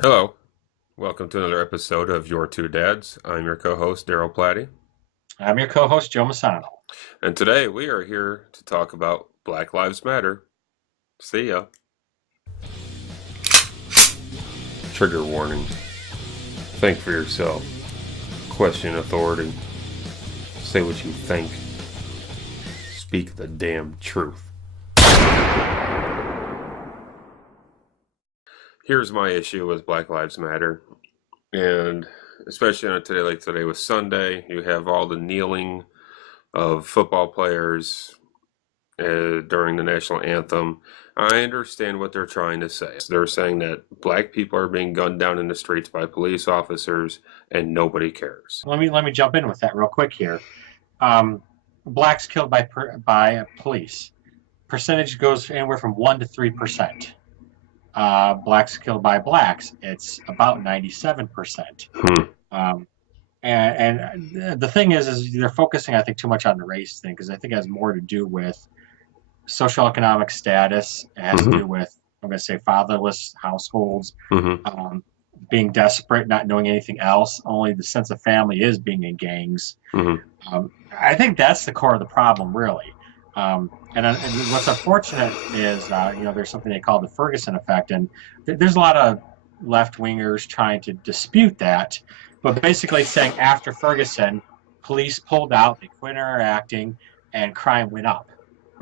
Hello, welcome to another episode of Your2Dads. I'm your co-host Daryl Platty, I'm your co-host, Joe Masano. and today we are here to talk about Black Lives Matter. See ya. Trigger warning. Think for yourself. Question authority. Say what you think. Speak the damn truth. Here's my issue with Black Lives Matter, and especially on a today like today was Sunday, you have all the kneeling of football players during the national anthem. I understand what they're trying to say. They're saying that black people are being gunned down in the streets by police officers and nobody cares. Let me jump in with that real quick here. Um, Blacks killed by police. Percentage goes anywhere from 1 to 3%. Blacks killed by blacks, it's about 97%. Hmm. Um, and the thing is they're focusing, I think, too much on the race thing because I think it has more to do with social economic status. It has to Mm-hmm. do with, I'm going to say, fatherless households, Mm-hmm. um, being desperate, not knowing anything else. Only the sense of family is being in gangs. Mm-hmm. I think that's the core of the problem, really. And what's unfortunate is, there's something they call the Ferguson effect, and there's a lot of left wingers trying to dispute that, but basically saying after Ferguson, police pulled out, they quit interacting, and crime went up.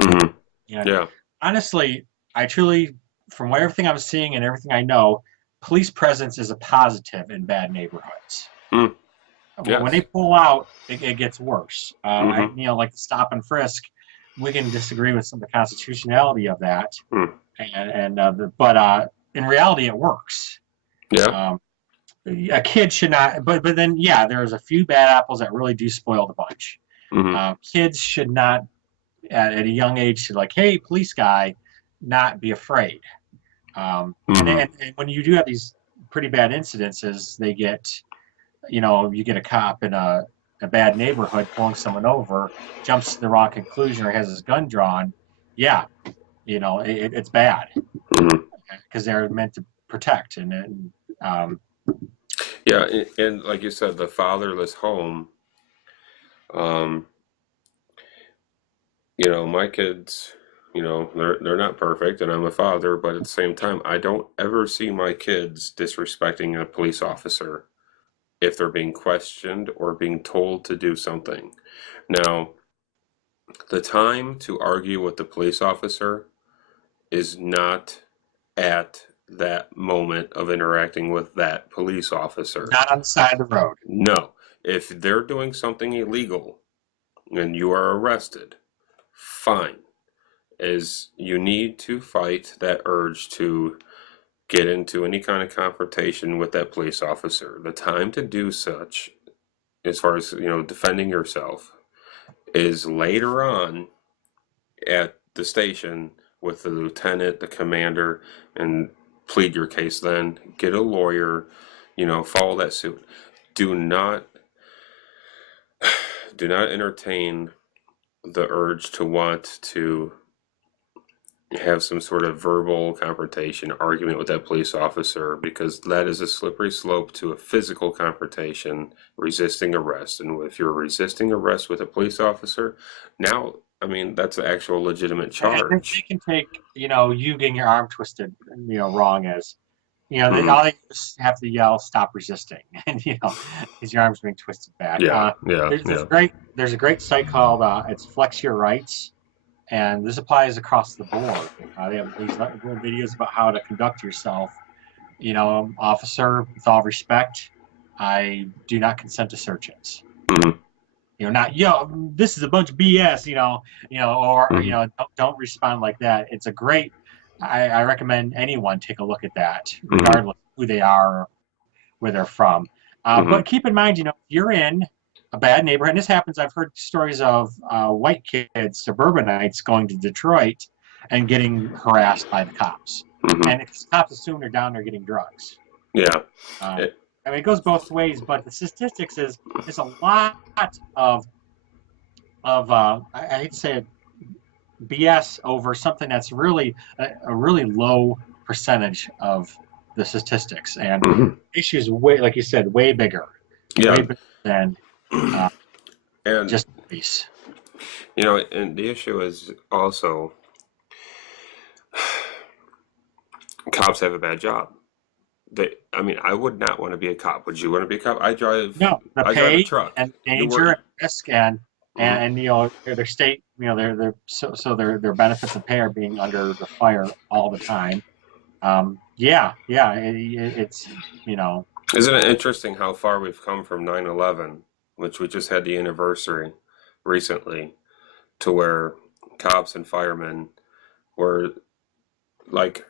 Mm-hmm. And Yeah. honestly, I truly, from everything I'm seeing and everything I know, police presence is a positive in bad neighborhoods. Mm. When they Yes. pull out, it gets worse. Mm-hmm. Like the stop and frisk, we can disagree with some of the constitutionality of that, Mm. but in reality, it works. Yeah. Um, a kid should not, but then yeah, there's a few bad apples that really do spoil the bunch. Mm-hmm. Kids should not, at a young age, should like, hey, police guy, not be afraid. Mm-hmm. And when you do have these pretty bad incidences, they get, you get a cop in a bad neighborhood pulling someone over, jumps to the wrong conclusion or has his gun drawn. Yeah, it's bad Mm-hmm. because they're meant to protect. Um, Yeah, and like you said, the fatherless home. Um, my kids, they're not perfect, and I'm a father, but at the same time, I don't ever see my kids disrespecting a police officer if they're being questioned or being told to do something. Now, the time to argue with the police officer is not at that moment of interacting with that police officer. Not on the side of the road. No. If they're doing something illegal and you are arrested, fine. Is you need to fight that urge to get into any kind of confrontation with that police officer. The time to do such, as far as defending yourself, is later on at the station with the lieutenant, the commander, and plead your case. Then get a lawyer, follow that suit. Do not do not entertain the urge to want to have some sort of verbal confrontation, argument with that police officer, because that is a slippery slope to a physical confrontation, resisting arrest. And if you're resisting arrest with a police officer, now, I mean, that's an actual legitimate And they charge. can take, you getting your arm twisted, wrong as, Hmm. all they just have to yell, "Stop resisting," and because your arm's being twisted back. Yeah, yeah, yeah. There's a great site called it's Flex Your Rights, and this applies across the board. They have these little videos about how to conduct yourself. Officer, with all respect, I do not consent to searches. Hmm. Not this is a bunch of BS. Or Hmm. don't respond like that. It's a great. I recommend anyone take a look at that, Hmm. regardless of who they are, or where they're from. Hmm. But keep in mind, if you're in a bad neighborhood, and this happens. I've heard stories of white kids, suburbanites, going to Detroit and getting harassed by the cops, Hmm. and the cops assume they're down there getting drugs. Yeah. Um, It, I mean, it goes both ways, but the statistics is there's a lot of I hate to say it, BS over something that's really a really low percentage of the statistics, and Mhm. the issue is way, like you said, way Yeah, bigger than uh, and just police. and the issue is also cops have a bad job. I mean, I would not want to be a cop. Would you want to be a cop? No, the I drive a pay truck. and You work. danger and risk Mhm. and their state, their so their benefits and pay are being under the fire all the time. Yeah, it's you know Isn't it interesting how far we've come from 9/11, which we just had the anniversary recently, to where cops and firemen were like,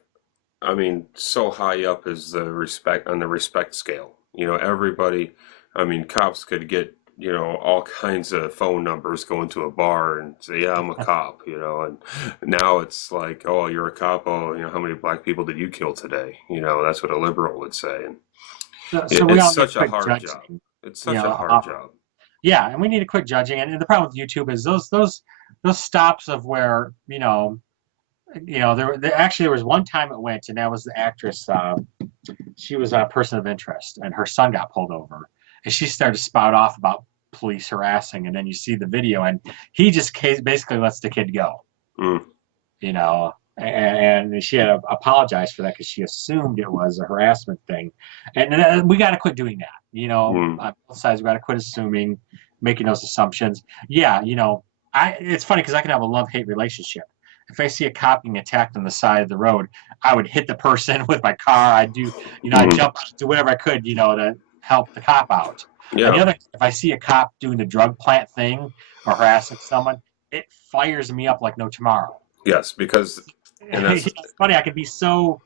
I mean, so high up is the respect on the respect scale. Everybody, I mean, cops could get, all kinds of phone numbers, go into a bar and say, yeah, I'm a cop, and now it's like, oh, you're a cop. Oh, how many black people did you kill today? That's what a liberal would say. And so we it's all need to such a quit hard job. judging. It's You such a know, hard job. yeah, and we need to quit judging. And the problem with YouTube is those stops of where there was one time it went, and that was the actress. She was a person of interest, and her son got pulled over, and she started to spout off about police harassing, and then you see the video, and he just basically lets the kid go, Mm, and she had to apologize for that because she assumed it was a harassment thing, and we got to quit doing that. mm. On both sides, we got to quit assuming, making those assumptions. Yeah, it's funny because I can have a love-hate relationship. If I see a cop being attacked on the side of the road, I would hit the person with my car. I'd Mm. jump out, do whatever I could, to help the cop out. On the Yeah. other, if I see a cop doing the drug plant thing or harassing someone, it fires me up like no tomorrow. Yes, because and that's It's funny. I could be so,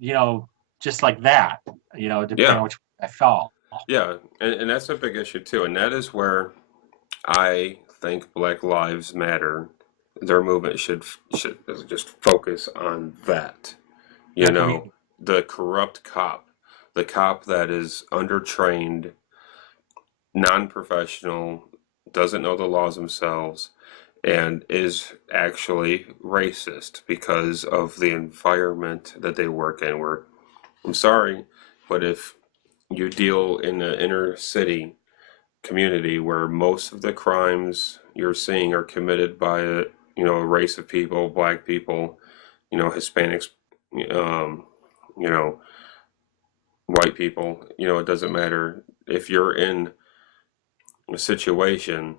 you know, just like that, depending yeah, on which I felt. yeah, and that's a big issue too, and that is where I think Black Lives Matter, their movement should just focus on that. You Like know, the corrupt cop, the cop that is undertrained, non-professional, doesn't know the laws themselves, and is actually racist because of the environment that they work in. Where I'm sorry, but if you deal in the inner city community where most of the crimes you're seeing are committed by a race of people, black people, Hispanics, um, you know, white people, it doesn't matter if you're in a situation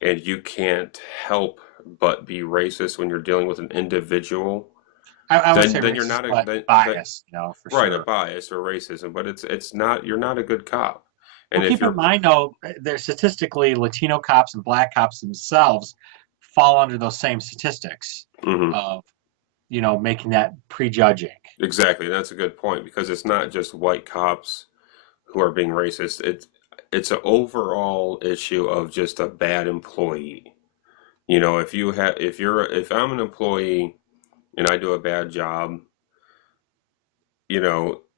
and you can't help but be racist when you're dealing with an individual, I would then say then you're racist, not a but then bias, for right, a sure. bias or racism, but it's not, you're not a good cop. Well, And if keep in you're mind though, there's statistically Latino cops and black cops themselves fall under those same statistics mhm. of making that prejudging. Exactly, that's a good point because it's not just white cops who are being racist. It's an overall issue of just a bad employee. If I'm an employee and I do a bad job,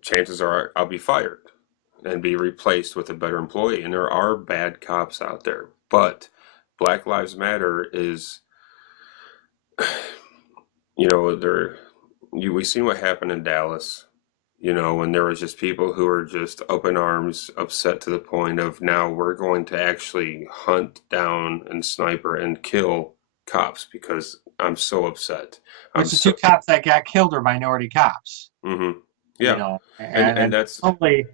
chances are I'll be fired and be replaced with a better employee. And there are bad cops out there, but Black Lives Matter is, there. We seen what happened in Dallas. When there was just people who were just up in arms, upset to the point of now we're going to actually hunt down and sniper and kill cops because I'm so upset. I'm Which the two so, cops that got killed are minority cops. mm-hmm. You Yeah, know, and and that's probably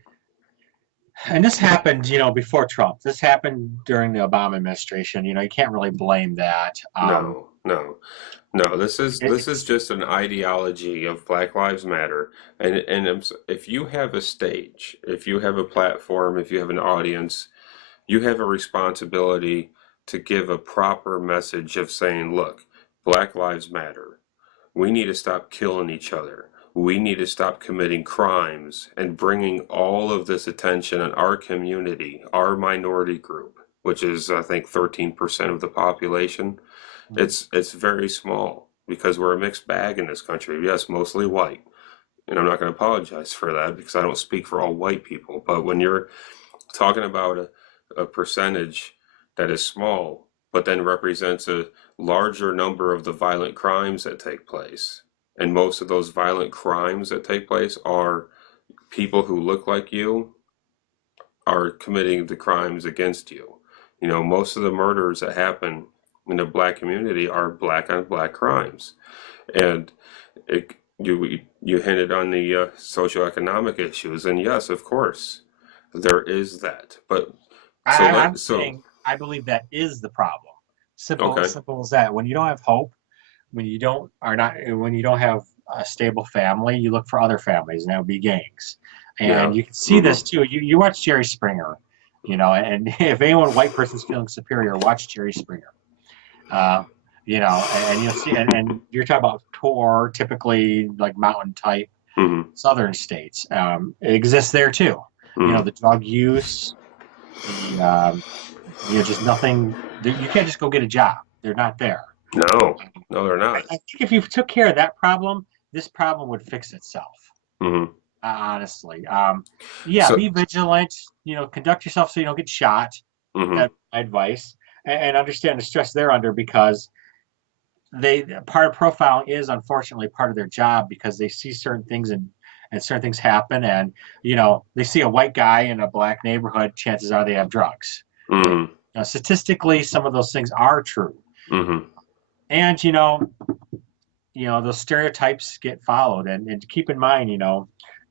and this happened, before Trump. This happened during the Obama administration. You can't really blame that. no, no, no. This is It's just an ideology of Black Lives Matter, and if you have a stage, if you have a platform, if you have an audience, you have a responsibility to give a proper message of saying, look, Black Lives Matter. We need to stop killing each other. We need to stop committing crimes and bringing all of this attention on our community, our minority group, which is, I think, 13% of the population. It's very small because we're a mixed bag in this country. Yes, mostly white. And I'm not going to apologize for that because I don't speak for all white people. But when you're talking about a percentage that is small, but then represents a larger number of the violent crimes that take place. And most of those violent crimes that take place are people who look like you are committing the crimes against you. You know, most of the murders that happen in the black community are black on black crimes. And you hinted on the socioeconomic issues, and yes, of course, there is that. But so I'm let so saying I believe that is the problem. Simple, okay, simple as that. When you don't have hope, when you don't have a stable family, you look for other families, and that would be gangs. yeah, And you can see mm-hmm, this too. You watch Jerry Springer, and if anyone white person's feeling superior, watch Jerry Springer. Uh, and you'll see, and you're talking about poor, typically like mountain type mm-hmm, southern states. It exists there too. mm-hmm. The drug use, the just nothing. You can't just go get a job. They're not there. No, no, they're I not. think if you took care of that problem, this problem would fix itself. Mm-hmm. Honestly, yeah, So, be vigilant. Conduct yourself so you don't get shot. mm-hmm, That's my advice, and understand the stress they're under because they part of profiling is unfortunately part of their job because they see certain things and certain things happen, and they see a white guy in a black neighborhood. Chances are they have drugs. And, mm-hmm, statistically, some of those things are true, mm-hmm. and those stereotypes get followed, and keep in mind,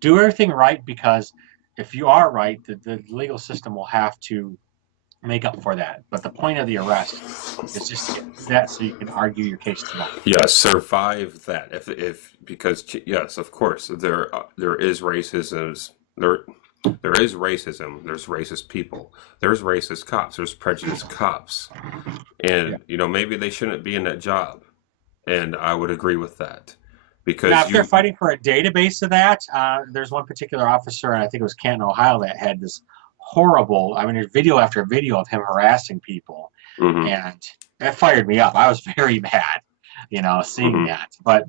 do everything right because if you are right, the legal system will have to make up for that. But the point of the arrest is just to get through that so you can argue your case to life. Yes, survive that. If because yes, of course, there is racism. There is racism. There's racist people. There's racist cops. There's prejudiced cops. Yeah. And maybe they shouldn't be in that job. And I would agree with that Now, because if they're you. fighting for a database of that, there's one particular officer, and I think it was Canton, Ohio, that had this horrible. I mean, there's video after video of him harassing people, Hmm. and that fired me up. I was very mad, seeing Hmm. that. But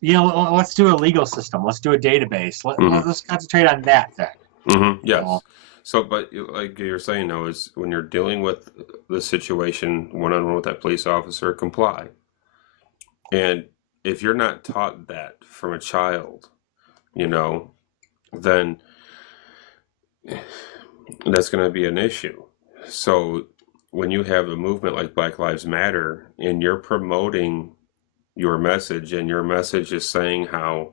let's do a legal system. Let's do a database. Hmm. Let's concentrate on that thing. Hmm. So, Yes. So, but like you're saying, though, is when you're dealing with the situation one on one with that police officer, comply. And if you're not taught that from a child, you know, then that's going to be an issue. So when you have a movement like Black Lives Matter and you're promoting your message and your message is saying how,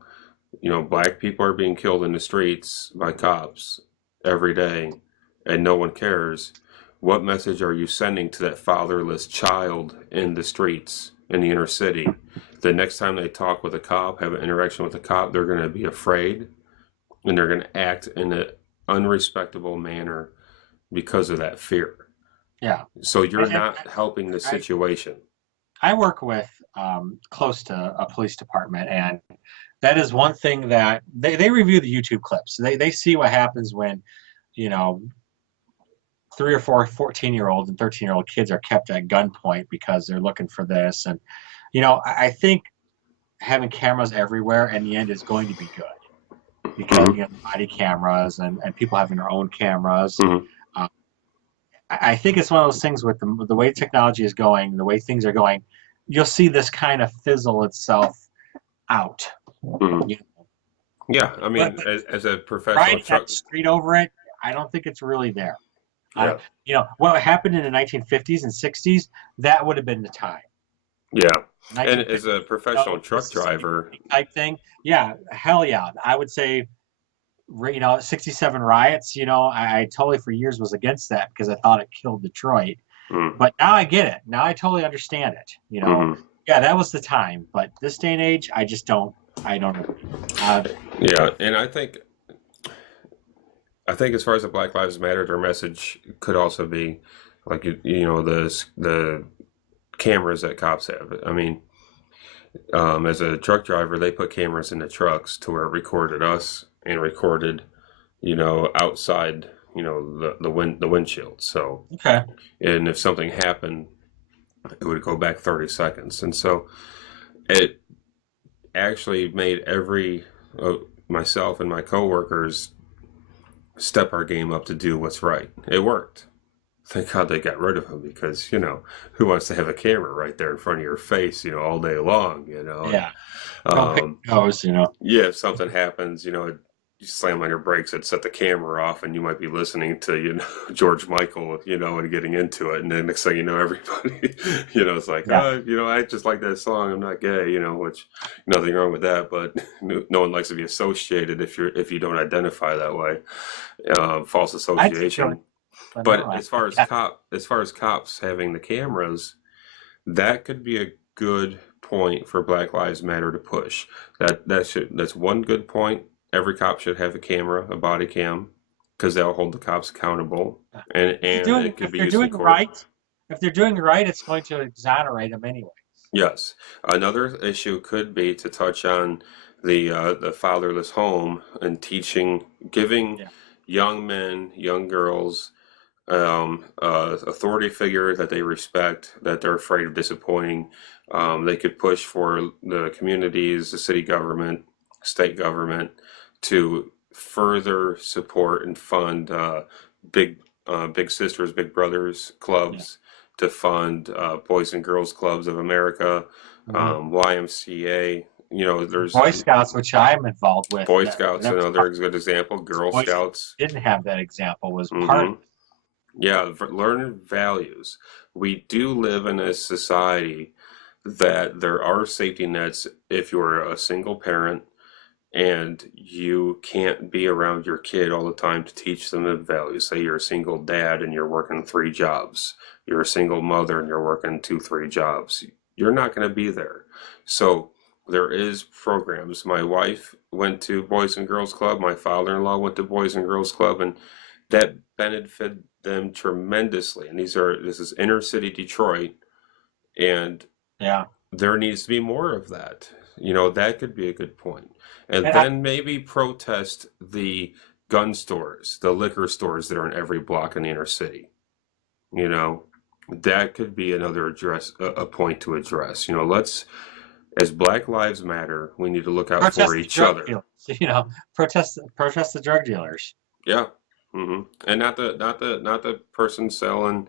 black people are being killed in the streets by cops every day and no one cares, what message are you sending to that fatherless child in the streets in the inner city? The next time they talk with a cop, have an interaction with a cop, they're going to be afraid and they're going to act in an unrespectable manner because of that fear. yeah. So you're And not helping the I, situation. I work with close to a police department, and that is one thing that they review the YouTube clips. They see what happens when, you know, three or four 14-year-olds and 13-year-old kids are kept at gunpoint because they're looking for this. And, I think having cameras everywhere in the end is going to be good because, Hmm. body cameras and people having their own cameras. Hmm. Uh, I think it's one of those things with the way technology is going, the way things are going, you'll see this kind of fizzle itself out. Hmm. You know? Yeah, I but, mean, but as a professional riding down truck, the street over it, I don't think it's really there. I, yeah, what happened in the 1950s and 60s, that would have been the time. yeah, and as 1950s, a professional truck Mississippi driver, type thing. Yeah, hell yeah. I would say, 67 riots, I totally for years was against that because I thought it killed Detroit. mm, But now I get it. Now I totally understand it. hmm, Yeah, that was the time. But this day and age, I don't agree. yeah, and I think as far as the Black Lives Matter, their message could also be like the cameras that cops have. I mean, as a truck driver, they put cameras in the trucks to where it recorded us and recorded, outside, the windshield. So, Okay. and if something happened, it would go back 30 seconds, and so it actually made myself and my coworkers step our game up to do what's right. It worked. thank God they got rid of him because, who wants to have a camera right there in front of your face, all day long, and Yeah. Don't pick um, your nose, you know. yeah, if something happens, you slam on your brakes and set the camera off, and you might be listening to, George Michael, and getting into it, and then next thing you know, everybody, it's like, Yeah. I just like that song. I'm not gay, which nothing wrong with that, but no one likes to be associated if you don't identify that way. False I do feel like, association. but no, But I, as far as cops having the cameras, that could be a good point for Black Lives Matter to push. That's one good point. Every cop should have a camera, a body cam, because that'll hold the cops accountable, and it could if be they're used in doing court. right, if they're doing right, it's going to exonerate them anyways. Yes. Another issue could be to touch on the fatherless home and giving Yeah. young men, young girls, authority figure that they respect, that they're afraid of disappointing. They could push for the communities, the city government, state government to further support and fund big big sisters, big brothers Yeah. clubs, to fund Boys and Girls Clubs of America, Hmm. YMCA. There's Boy Scouts, which I'm involved with, Boy that Scouts, that was part another good example. Girl Boy Scouts Scouts. didn't have that example was part Hmm. of it. Yeah, learn values. We do live in a society that there are safety nets if you're a single parent and you can't be around your kid all the time to teach them the values. Say you're a single dad and you're working 3 jobs. You're a single mother and you're working two, 3 jobs. You're not going to be there. So there is programs. My wife went to Boys and Girls Club. My father-in-law went to Boys and Girls Club, and that benefited them tremendously. And this is inner city Detroit, and Yeah. there needs to be more of that. That could be a good point. And And I, then maybe protest the gun stores, the liquor stores that are in every block in the inner city. You know, that could be another a point to address. As Black Lives Matter, we need to look out for protest the each drug other. dealers, protest the drug dealers. Yeah. And not the person selling,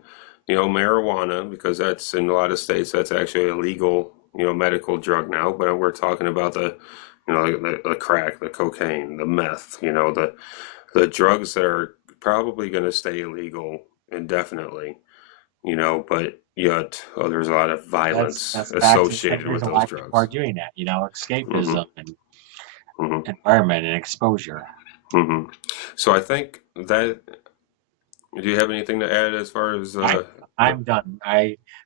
marijuana, because that's in a lot of states that's actually a legal, medical drug now. But we're talking about like the crack, the cocaine, the meth, the drugs that are probably going to stay illegal indefinitely, but yet there's a lot of violence That's back to the same associated with reason those why people are drugs. doing that. Hmm. Escapism and Hmm. environment and exposure. Hmm. So I think that. Do you have anything to add as far as I I'm done.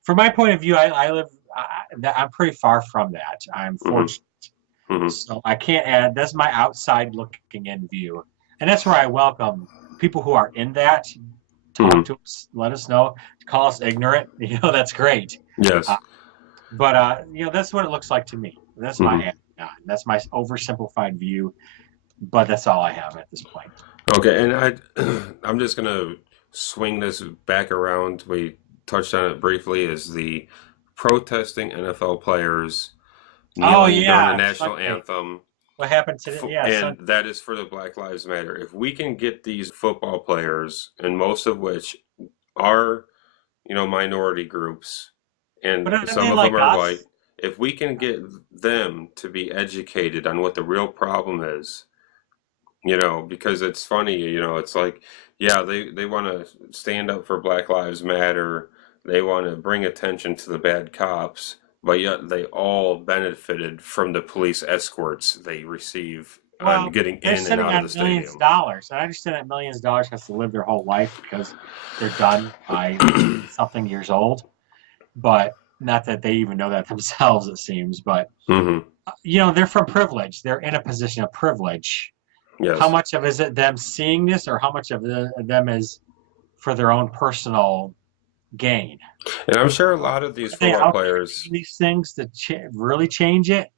From my point of view, I live. I'm pretty far from that. I'm hmm fortunate, hmm so I can't add. That's my outside looking in view, and that's where I welcome people who are in that. Talk hmm to us, let us know, call us ignorant. That's great. Uh, Yes. but that's what it looks like to me. That's Hmm. that's my oversimplified view, but that's all I have at this point. Okay, and I'm just gonna swing this back around. We touched on it briefly. Is the protesting NFL players Oh kneeling during the yeah, national Sunday. anthem, What happened today? Yeah, and Sunday. that is for the Black Lives Matter. If we can get these football players, and most of which are, minority groups, But and are some they of them like are white, us? if we can get them to be educated on what the real problem is, because it's funny, it's like, yeah, they want to stand up for Black Lives Matter, they want to bring attention to the bad cops, but yet they all benefited from the police escorts they receive on Well, getting they're in and sitting out of on the millions of stadium. dollars. And I understand that millions of dollars has to live their whole life because they're done by something years old. But not that they even know that themselves, it seems. But, Hmm. they're from privilege. They're in a position of privilege. How Yes. much of is it them seeing this or how much of them is for their own personal gain? And I'm sure a lot of these Are they football out there players. doing these things to really change it?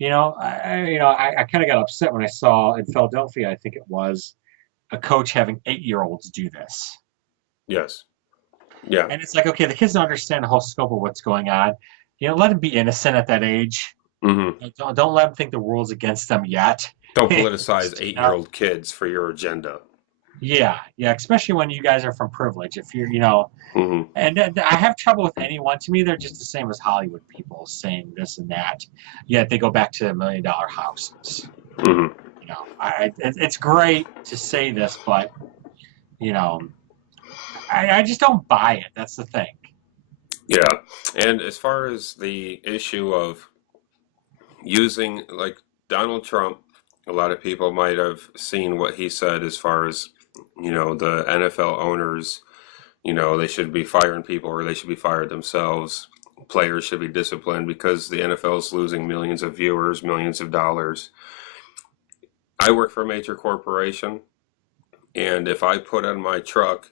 I kind of got upset when I saw in Philadelphia, I think it was, a coach having 8-year-olds do this. Yes. Yeah. And it's like, okay, the kids don't understand the whole scope of what's going on. Let them be innocent at that age. Hmm. Don't let them think the world's against them yet. Don't politicize Just, 8-year-old kids for your agenda. Yeah, yeah, especially when you guys are from privilege. If you're, Hmm. and I have trouble with anyone. To me, they're just the same as Hollywood people saying this and that. Yet they go back to $1 million houses. Hmm. It's great to say this, but you know, I just don't buy it. That's the thing. Yeah. And as far as the issue of using, like, Donald Trump, a lot of people might have seen what he said as far as, the NFL owners, they should be firing people or they should be fired themselves. Players should be disciplined because the NFL is losing millions of viewers, millions of dollars. I work for a major corporation, and if I put on my truck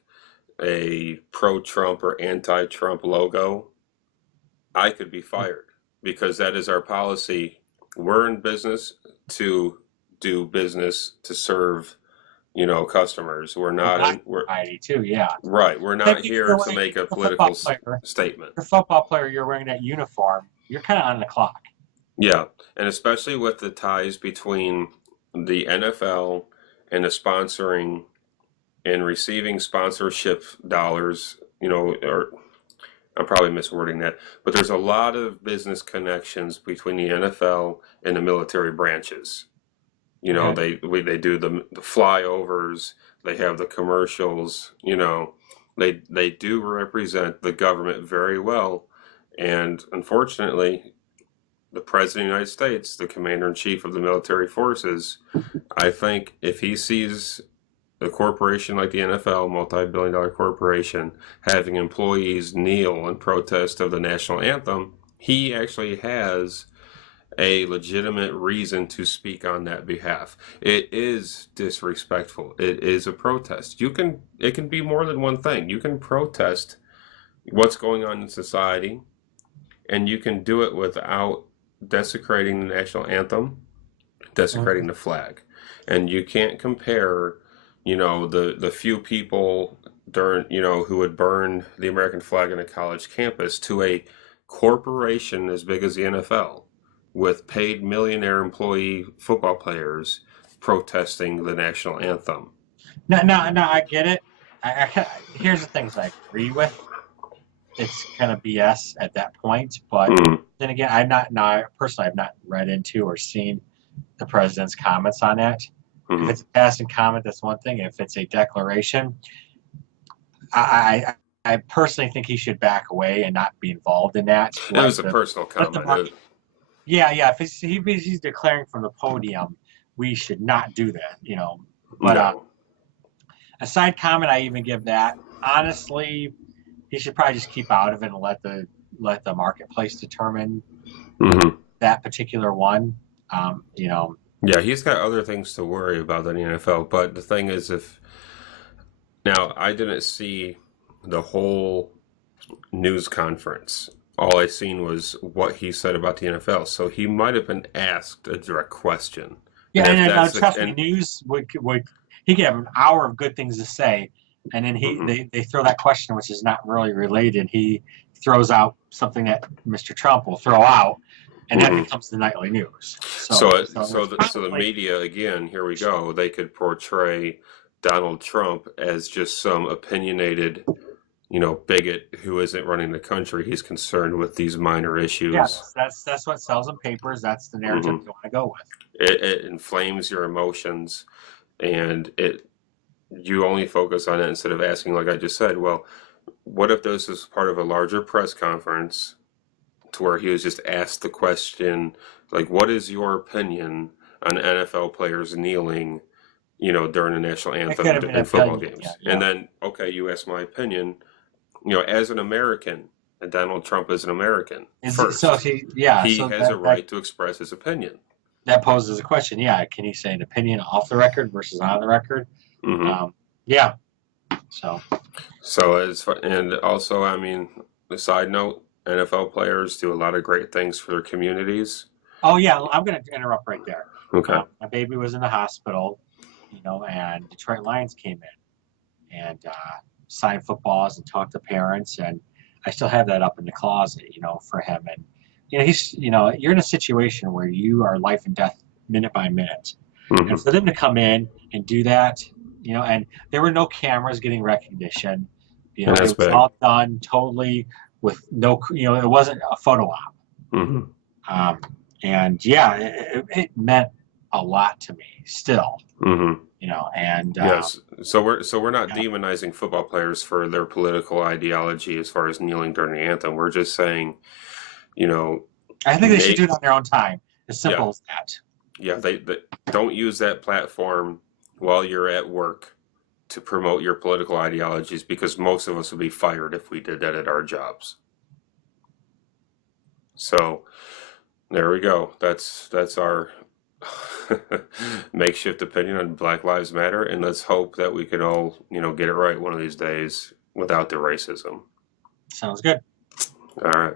a pro Trump or anti Trump logo, I could be fired because that is our policy. We're in business to do business to serve, customers. We're not Black in, we're society too. Yeah. right. We're If not here you're to wearing, make a if you're a football political player, statement. you're a football player, you're wearing that uniform. You're kind of on the clock. Yeah, and especially with the ties between the NFL and the sponsoring and receiving sponsorship dollars, or I'm probably miswording that, but there's a lot of business connections between the NFL and the military branches. Okay. They do the flyovers, they have the commercials, they do represent the government very well, and unfortunately, the President of the United States, the Commander in Chief of the military forces, I think if he sees a corporation like the NFL, multi-billion-dollar corporation, having employees kneel in protest of the national anthem, he actually has a legitimate reason to speak on that behalf. It is disrespectful. It is a protest. It can be more than one thing. You can protest what's going on in society, and you can do it without desecrating the national anthem, desecrating Mhm. the flag. And you can't compare, the few people during, who would burn the American flag on a college campus to a corporation as big as the NFL with paid millionaire employee football players protesting the national anthem. No, no, no. I get it. Here's the things I agree with. It's kind of BS at that point, but Mm, then again, I'm not. No, I personally, I've not read into or seen the president's comments on that. If mm. it's a passing comment, that's one thing. If it's a declaration, I personally think he should back away and not be involved in that. It was a personal Let the comment. market. Yeah, yeah. If he's declaring from the podium, we should not do that. But No. a side comment, I even give that. Honestly, he should probably just keep out of it and let the marketplace determine Hmm. that particular one. Um, you know, Yeah, he's got other things to worry about than the NFL. But the thing is, if now I didn't see the whole news conference. All I seen was what he said about the NFL. So he might have been asked a direct question. yeah, And if and that's the trust me, and news would he could have an hour of good things to say, and then mhm, they throw that question which is not really related. He throws out something that Mr. Trump will throw out, and that mhm. becomes the nightly news. So So it's so the probably media again, here we go. They could portray Donald Trump as just some opinionated, bigot who isn't running the country. He's concerned with these minor issues. yes, that's what sells in papers. That's the narrative Hmm. you want to go with. It inflames your emotions, and you only focus on it instead of asking, like I just said, well, what if this is part of a larger press conference to where he was just asked the question, like, what is your opinion on NFL players kneeling, during the national It could anthem have been a in football billion. Yeah, games? And yeah. then, okay, you ask my opinion, as an American, and Donald Trump is an American Is it, so first. he yeah. He So has a that right to express his opinion. that poses a question. Yeah, can he say an opinion off the record versus on the record? Hmm. Um, yeah. So So and also, I mean, a side note, NFL players do a lot of great things for their communities. oh yeah, I'm going to interrupt right there. Okay. My baby was in the hospital, and Detroit Lions came in and signed footballs and talked to parents, and I still have that up in the closet, for him. And you're in a situation where you are life and death minute by minute, and Hmm. for them to come in and do that, and there were no cameras getting recognition. And It that's was big. all done totally with no, it wasn't a photo op. Hmm. Um, and yeah, it meant a lot to me still, Hmm. and Yes. So we're not yeah. demonizing football players for their political ideology as far as kneeling during the anthem. We're just saying, you know, I think they should do make it on their own time. As yeah, simple as that. yeah. They don't use that platform while you're at work to promote your political ideologies because most of us would be fired if we did that at our jobs. So there we go. That's our makeshift opinion on Black Lives Matter, and let's hope that we can all, get it right one of these days without the racism. Sounds good. All right.